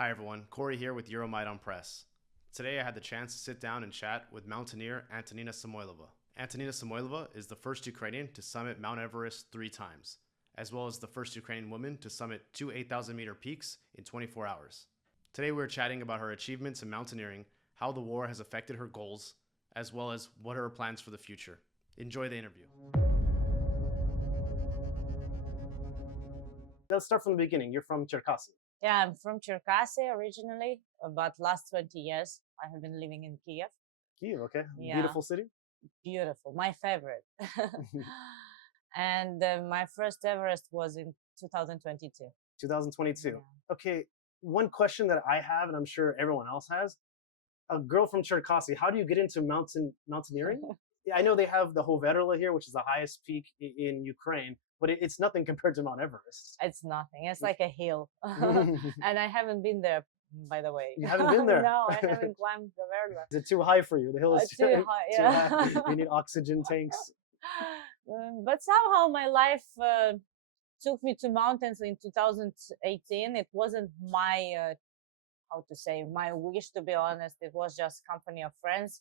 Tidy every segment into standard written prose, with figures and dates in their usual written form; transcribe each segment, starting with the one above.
Hi everyone, Corey here with Euromaidan Press. Today I had the chance to sit down and chat with mountaineer Antonina Samoilova. Antonina Samoilova is the first Ukrainian to summit Mount Everest 3 times, as well as the first Ukrainian woman to summit 2 8,000 meter peaks in 24 hours. Today we're chatting about her achievements in mountaineering, how the war has affected her goals, as well as what are her plans for the future. Enjoy the interview. Let's start from the beginning. You're from Cherkasy. Yeah, I'm from Cherkasy originally, but last 20 years I have been living in Kyiv. Kyiv, okay. Yeah. Beautiful city. Beautiful, my favorite. And my first Everest was in 2022. 2022. Yeah. Okay, one question that I have, and I'm sure everyone else has, a girl from Cherkasy, how do you get into mountaineering? Yeah, I know they have the Hoverla here, which is the highest peak in Ukraine, but it's nothing compared to Mount Everest. It's nothing. It's like a hill. And I haven't been there, by the way. You haven't been there? No, I haven't climbed the Verla. Is it too high for you? The hill is Too high, yeah. too high. You need oxygen tanks. But somehow my life took me to mountains in 2018. It wasn't my, how to say, my wish, to be honest. It was just company of friends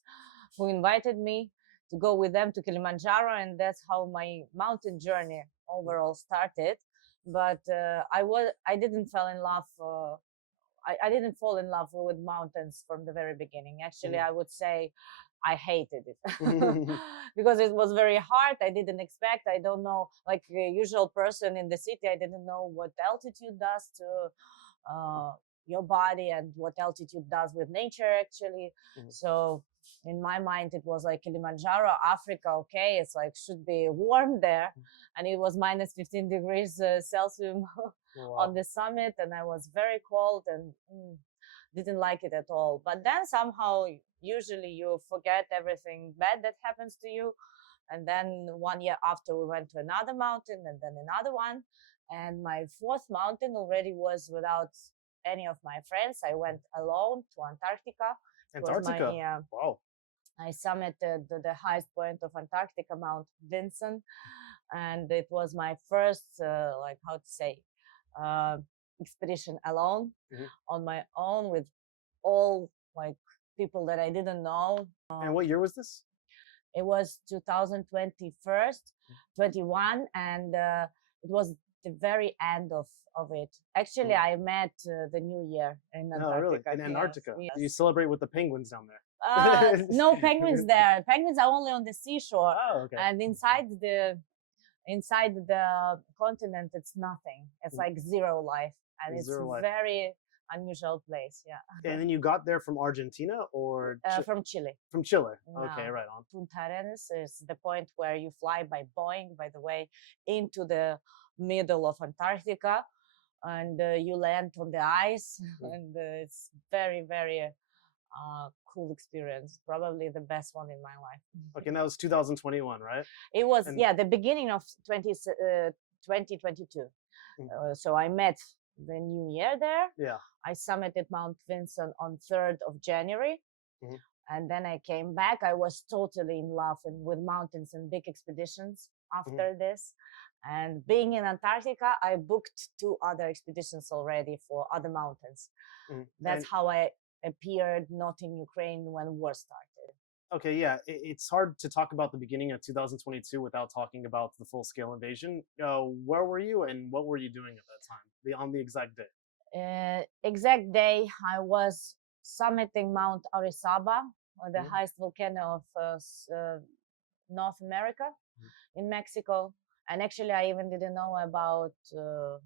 who invited me to go with them to Kilimanjaro, and that's how my mountain journey overall started. But I didn't fall in love. I didn't fall in love with mountains from the very beginning. Actually, I would say I hated it because it was very hard. I didn't expect. I don't know, like a usual person in the city, I didn't know what altitude does to your body and what altitude does with nature, actually. So in my mind, it was like Kilimanjaro, Africa, okay, it's like should be warm there. And it was minus 15 degrees Celsius on the summit, and I was very cold and didn't like it at all. But then somehow, usually you forget everything bad that happens to you. And then 1 year after, we went to another mountain and then another one. And my fourth mountain already was without any of my friends. I went alone to Antarctica. Antarctica? Wow. I summited the highest point of Antarctica, Mount Vincent. And it was my first, like, how to say, expedition alone, on my own, with all like people that I didn't know. And what year was this? It was 2021, and it was the very end of it. Actually, I met the New Year in Antarctica. Oh, really? In Antarctica? Yes. You celebrate with the penguins down there? No penguins there. Penguins are only on the seashore. Oh, okay. And inside the continent, it's nothing. It's like zero life, and it's very unusual place. Yeah. And then you got there from Argentina or from Chile. From Chile. No. Okay, right on. Punta Arenas is the point where you fly by Boeing, by the way, into the middle of Antarctica, and you land on the ice, and it's very, very cool experience. Probably the best one in my life. Okay, and that was 2021, right? It was, the beginning of 2022. So I met the New Year there. Yeah. I summited Mount Vincent on 3rd of January. And then I came back. I was totally in love with mountains and big expeditions after this. And being in Antarctica, I booked 2 other expeditions already for other mountains. That's how I appeared not in Ukraine when war started. Okay, yeah, it's hard to talk about the beginning of 2022 without talking about the full-scale invasion. Where were you and what were you doing at that time, on the exact day? Exact day, I was summiting Mount Orizaba, the highest volcano of North America, in Mexico. And actually, I even didn't know about the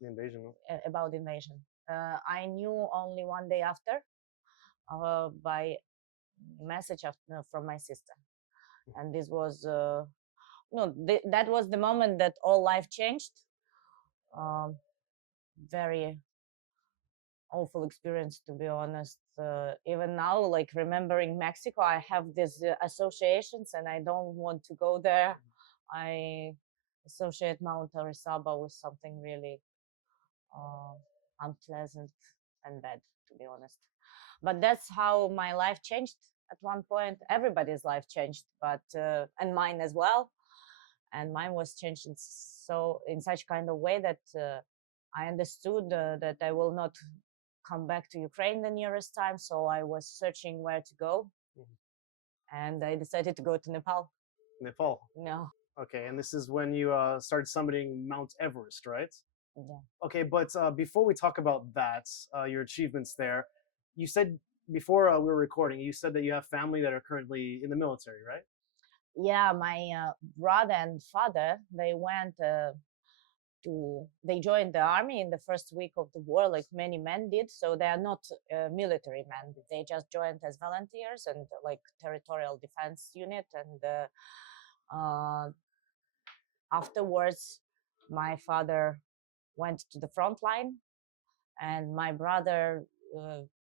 invasion. About invasion. I knew only 1 day after, by message from my sister. And this was that was the moment that all life changed. Very awful experience, to be honest. Even now, like remembering Mexico, I have these associations, and I don't want to go there. I associate Mount Orizaba with something really unpleasant and bad, to be honest. But that's how my life changed at one point. Everybody's life changed, but and mine as well. And mine was changed in such kind of way that I understood that I will not come back to Ukraine the nearest time. So I was searching where to go, and I decided to go to Nepal. Nepal. No. Okay, and this is when you started summiting Mount Everest, right? Yeah. Okay, but before we talk about that, your achievements there, you said before we were recording, you said that you have family that are currently in the military, right? Yeah, my brother and father, they joined the army in the first week of the war, like many men did. So they are not military men. They just joined as volunteers and like territorial defense unit. And afterwards, my father went to the front line, and my brother,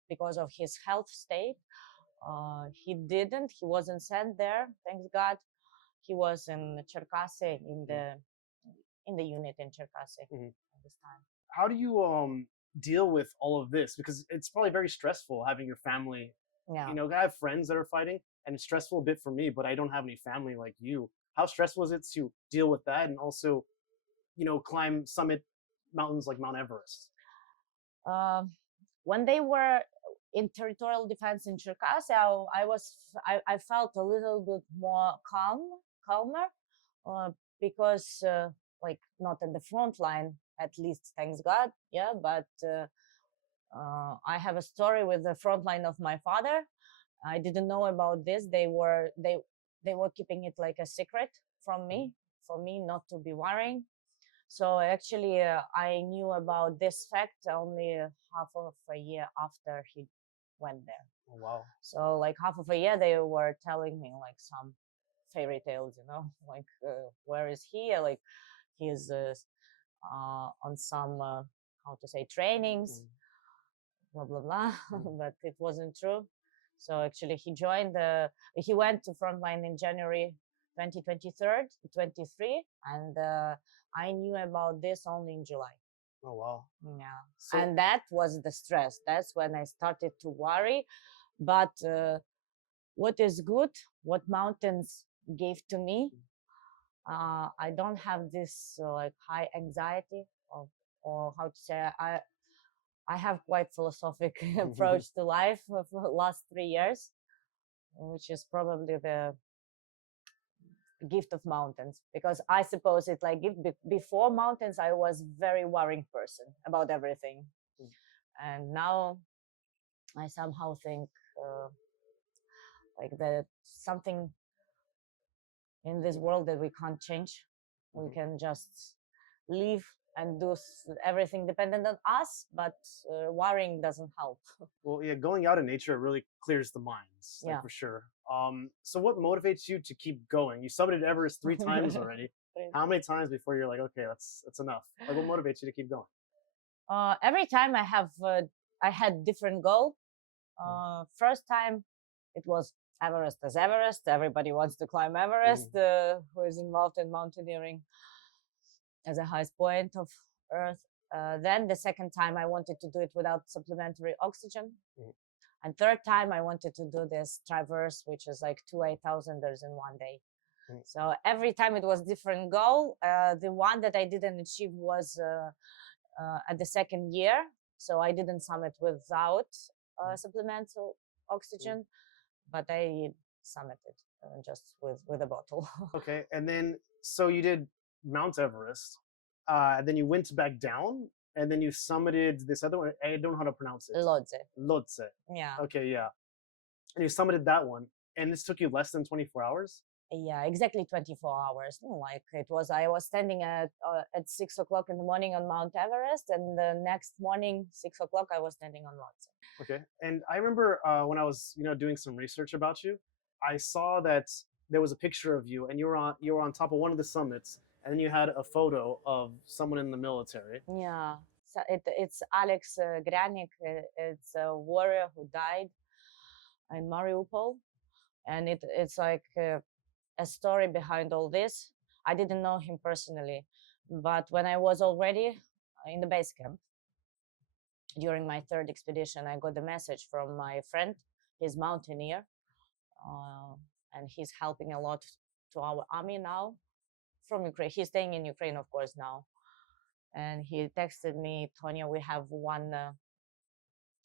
because of his health state, he wasn't sent there, thanks God. He was in Cherkasy in the unit in Cherkasy at this time. How do you deal with all of this? Because it's probably very stressful having your family. Yeah. You know, I have friends that are fighting, and it's stressful a bit for me, but I don't have any family like you. How stressful is it to deal with that and also, climb summit mountains like Mount Everest? When they were in territorial defense in Cherkasy, I felt a little bit more calmer, because like not in the front line, at least, thanks God. Yeah, but I have a story with the front line of my father. I didn't know about this. They were keeping it like a secret from me, for me not to be worrying. So actually, I knew about this fact only half of a year after he went there. Oh, wow. So like half of a year, they were telling me like some fairy tales, like where is he? Like he's on some how to say trainings, blah blah blah. But it wasn't true. So actually, he went to frontline in January 2023, and I knew about this only in July. Oh, wow. Yeah. So, And that was the stress. That's when I started to worry. But what is good, what mountains gave to me, I don't have this like high anxiety or how to say, I have quite philosophic approach to life for the last 3 years, which is probably the gift of mountains, because I suppose it's like before mountains I was very worrying person about everything, and now I somehow think like that something in this world that we can't change. We can just live and do everything dependent on us, but worrying doesn't help. well, yeah, going out in nature really clears the minds, like, Yeah. for sure. So what motivates you to keep going? You summited Everest 3 times already. How many times before you're like, okay, that's enough? Like, what motivates you to keep going? Every time I had different goal. First time it was Everest as Everest. Everybody wants to climb Everest, who is involved in mountaineering as a highest point of Earth. Then the second time I wanted to do it without supplementary oxygen. And third time I wanted to do this traverse, which is like 2 8,000ers in one day. So every time it was different goal. The one that I didn't achieve was at the second year. So I didn't summit without supplemental oxygen, but I summited just with a bottle. Okay, and then so you did Mount Everest, then you went back down, and then you summited this other one. I don't know how to pronounce it. Lodze. Lodze. Yeah. Okay, yeah. And you summited that one, and this took you less than 24 hours? Yeah, exactly 24 hours. Like I was standing at 6 o'clock in the morning on Mount Everest, and the next morning, 6 o'clock, I was standing on Lhotse. Okay, and I remember when I was doing some research about you, I saw that there was a picture of you, and you were on top of one of the summits, and then you had a photo of someone in the military. Yeah, so it's Alex Gryanik. It's a warrior who died in Mariupol, and it's like a story behind all this. I didn't know him personally, but when I was already in the base camp during my third expedition, I got a message from my friend. He's mountaineer, and he's helping a lot to our army now from Ukraine. He's staying in Ukraine, of course, now. And he texted me, Tonya, we have one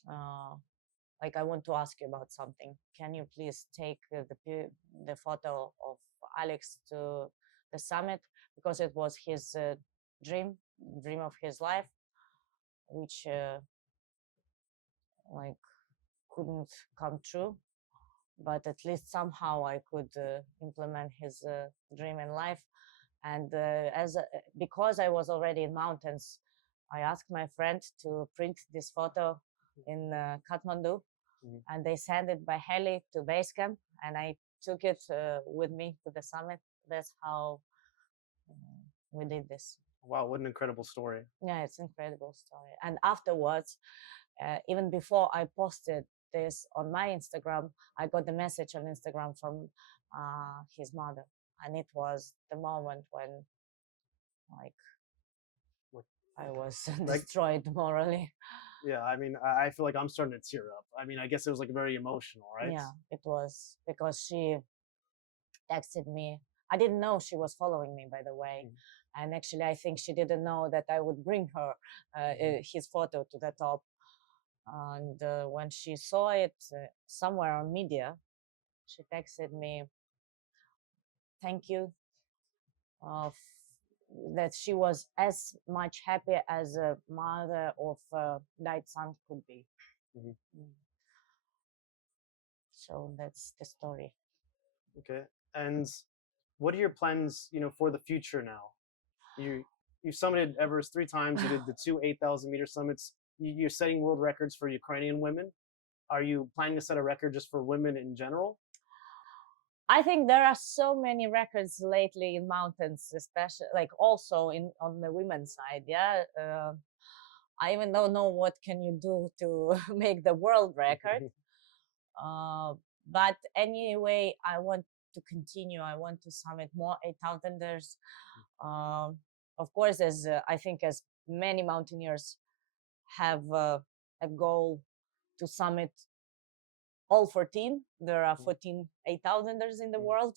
like, I want to ask you about something. Can you please take the photo of Alex to the summit, because it was his dream of his life, which like couldn't come true, but at least somehow I could implement his dream in life. And because I was already in mountains, I asked my friend to print this photo in Kathmandu, and they sent it by heli to base camp, and I took it with me to the summit. That's how we did this. Wow, what an incredible story. Yeah, it's an incredible story. And afterwards, even before I posted this on my Instagram, I got the message on Instagram from his mother, and it was the moment when, like, I was destroyed morally. Yeah, I mean, I feel like I'm starting to tear up. I mean, I guess it was like very emotional, right? Yeah, it was, because she texted me. I didn't know she was following me, by the way. And actually, I think she didn't know that I would bring her his photo to the top. And when she saw it somewhere on media, she texted me, thank you, that she was as much happy as a mother of a died son could be. So that's the story. Okay. And what are your plans, for the future now? You summited Everest 3 times. You did the 2 8,000-meter summits. You're setting world records for Ukrainian women. Are you planning to set a record just for women in general? I think there are so many records lately in mountains, especially like also on the women's side. Yeah, I even don't know what can you do to make the world record. But anyway, I want to continue. I want to summit more 8,000ers. Of course, as I think as many mountaineers have a goal to summit all 14. There are 14 8,000ers in the world.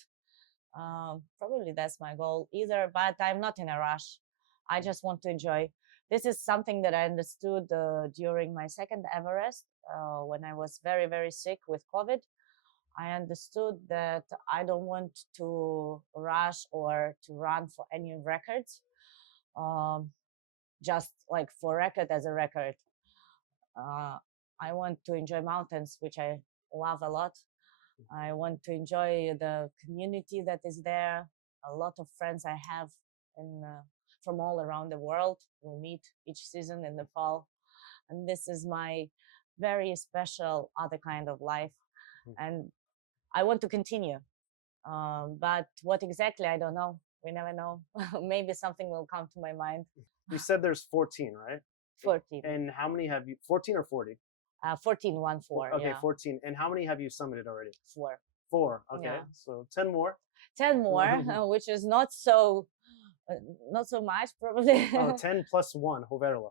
Probably that's my goal either, but I'm not in a rush. I just want to enjoy. This is something that I understood during my second Everest, when I was very, very sick with COVID. I understood that I don't want to rush or to run for any records, just like for record as a record. I want to enjoy mountains, which I love a lot. I want to enjoy the community that is there. A lot of friends I have from all around the world. We meet each season in the fall. And this is my very special other kind of life. And I want to continue. But what exactly, I don't know. We never know. Maybe something will come to my mind. You said there's 14, right? 14. And how many have you, 14 or 40? 14, 1, 4. Okay, yeah. 14. And how many have you summited already? 4. 4. Okay, Yeah. so 10 more. 10 more, which is not so much, probably. 10 plus 1, Hoverla.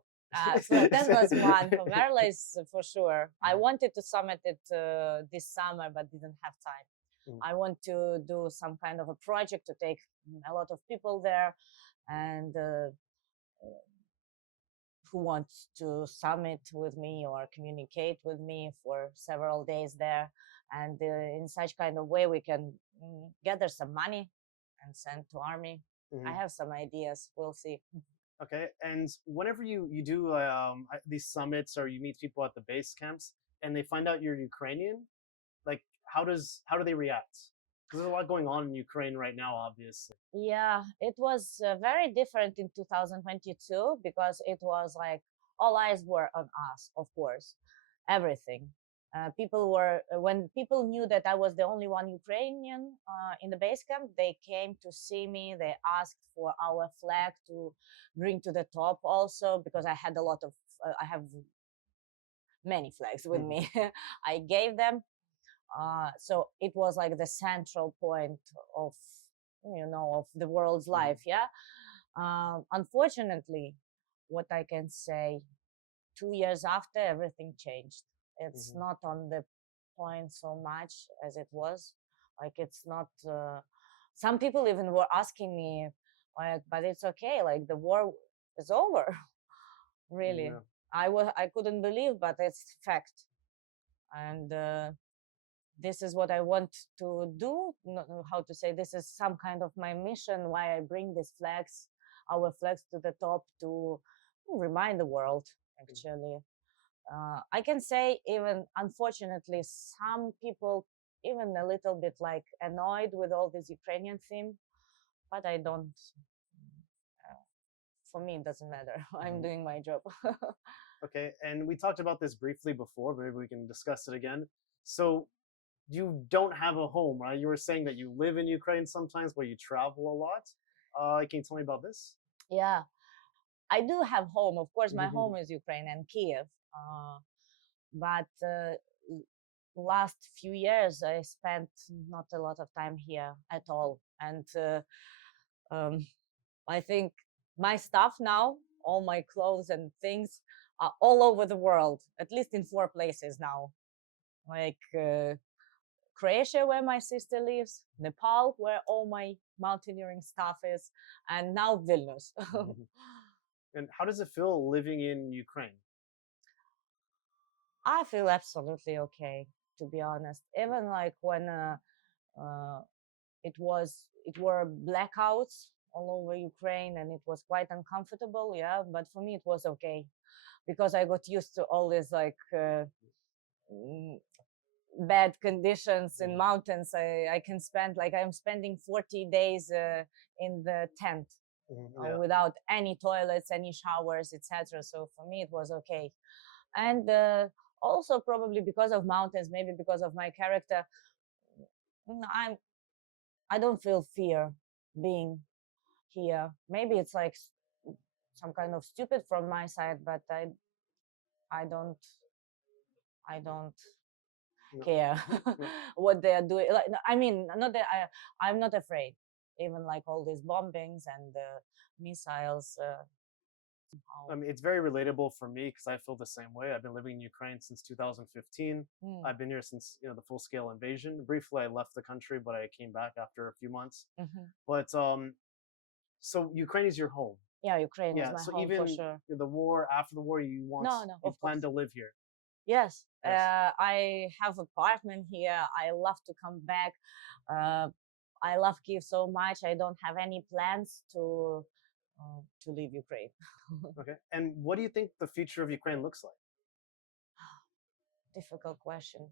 So 10 plus 1, Hoverla is for sure. I wanted to summit it this summer, but didn't have time. I want to do some kind of a project to take a lot of people there, and who wants to summit with me or communicate with me for several days there. And in such kind of way, we can gather some money and send to army. I have some ideas. We'll see. Okay, and whenever you do these summits or you meet people at the base camps and they find out you're Ukrainian, like how do they react? There's a lot going on in Ukraine right now, obviously. Yeah, it was very different in 2022, because it was like all eyes were on us, of course, everything. When people knew that I was the only one Ukrainian in the base camp, they came to see me. They asked for our flag to bring to the top also, because I had I have many flags with me. I gave them. So it was like the central point of the world's life. Yeah. Unfortunately, what I can say, 2 years after, everything changed. It's not on the point so much as it was. Like, it's not. Some people even were asking me, like, but it's okay. Like, the war is over. Really. I couldn't believe, but it's fact. And this is what I want to do. How to say, this is some kind of my mission, why I bring these flags, our flags, to the top, to remind the world, actually. I can say, even unfortunately, some people even a little bit like annoyed with all this Ukrainian theme, but I don't. For me, it doesn't matter. I'm doing my job. Okay, and we talked about this briefly before, but maybe we can discuss it again. So you don't have a home, right? You were saying that you live in Ukraine sometimes, but you travel a lot. Can you tell me about this? Yeah, I do have home. Of course, my home is Ukraine and Kyiv. But last few years, I spent not a lot of time here at all. And I think my stuff now, all my clothes and things, are all over the world, at least in 4 places now. Like Croatia, where my sister lives, Nepal, where all my mountaineering stuff is, and now Vilnius. And how does it feel living in Ukraine? I feel absolutely okay, to be honest. Even like when it were blackouts all over Ukraine and it was quite uncomfortable, yeah. But for me, it was okay because I got used to all this like bad conditions in mountains. I can spend like I'm spending 40 days in the tent without any toilets, any showers, etc. So for me, it was okay. And also probably because of mountains, maybe because of my character, I don't feel fear being here. Maybe it's like some kind of stupid from my side, but I don't care what they are doing. Like, I mean, not that I'm not afraid. Even like all these bombings and missiles. I mean, it's very relatable for me because I feel the same way. I've been living in Ukraine since 2015. I've been here since the full-scale invasion. Briefly, I left the country, but I came back after a few months. But so Ukraine is your home. Yeah, Ukraine is my so home even for sure. The war, after the war, you plan to live here. Yes, I have apartment here. I love to come back. I love Kyiv so much. I don't have any plans to leave Ukraine. Okay, and what do you think the future of Ukraine looks like? Difficult question,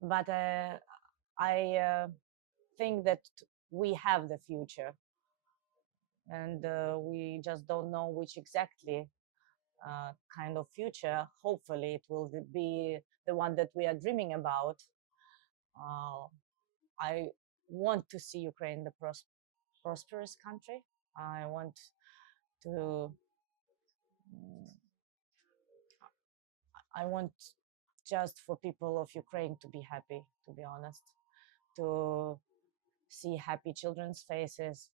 but I think that we have the future, and we just don't know which exactly kind of future. Hopefully, it will be the one that we are dreaming about. I want to see Ukraine the prosperous country. I want to. I want just for people of Ukraine to be happy. To be honest, to see happy children's faces,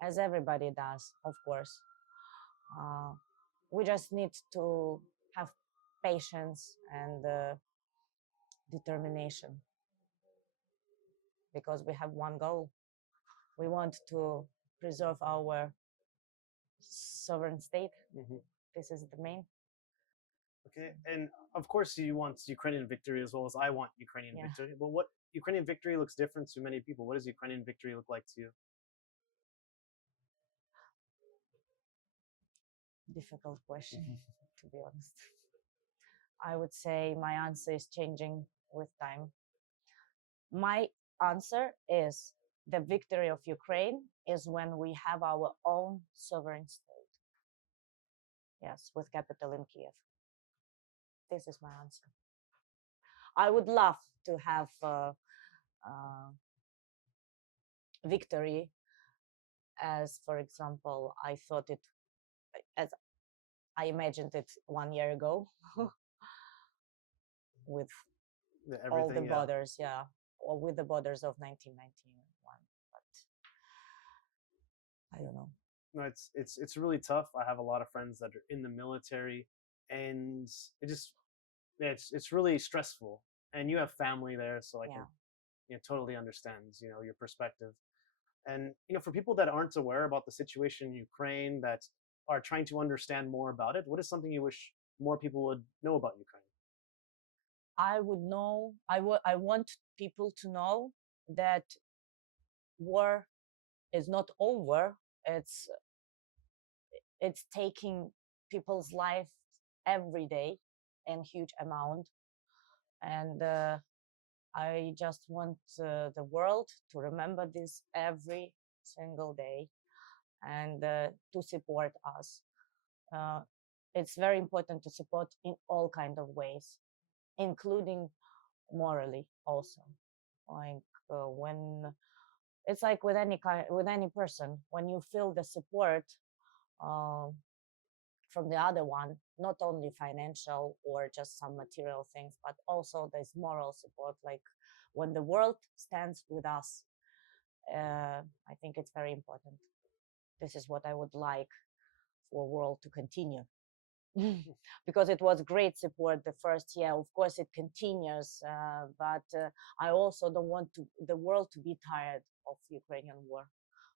as everybody does, of course. We just need to have patience and determination because we have one goal. We want to preserve our sovereign state. This is the main. Okay, and of course you want Ukrainian victory as well as I want Ukrainian victory. But what Ukrainian victory looks different to many people. What does Ukrainian victory look like to you? Difficult question, to be honest. I would say my answer is changing with time. My answer is the victory of Ukraine is when we have our own sovereign state. Yes, with capital in Kyiv. This is my answer. I would love to have victory as, for example, as I imagined it 1 year ago with all the borders, or with the borders of 1991. But I don't know. No, it's really tough. I have a lot of friends that are in the military, and it's really stressful. And you have family there, so I can totally understand your perspective. And for people that aren't aware about the situation in Ukraine, that are trying to understand more about it, what is something you wish more people would know about Ukraine? I want people to know that war is not over. It's taking people's life every day in huge amount, and I just want the world to remember this every single day, and to support us. uh, it's very important to support in all kind of ways, including morally also. Like when it's like with any kind, with any person, when you feel the support uh, from the other one, not only financial or just some material things, but also there's moral support. Like when the world stands with us, I think it's very important. This is what I would like for world to continue. Because it was great support the first year. Of course, it continues, but I also don't want the world to be tired of Ukrainian war,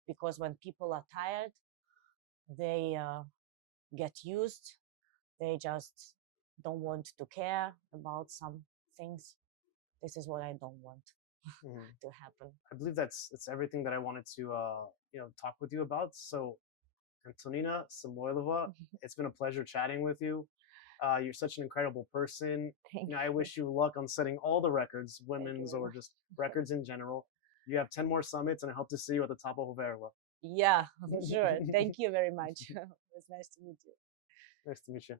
because when people are tired, they get used. They just don't want to care about some things. This is what I don't want to happen. I believe that's everything that I wanted to talk with you about. So, Antonina Samoilova, it's been a pleasure chatting with you. You're such an incredible person. Thank I wish you luck on setting all the records, women's or just records in general. You have 10 more summits, and I hope to see you at the top of Hoverla. Yeah, for sure. Thank you very much. It was nice to meet you. Nice to meet you.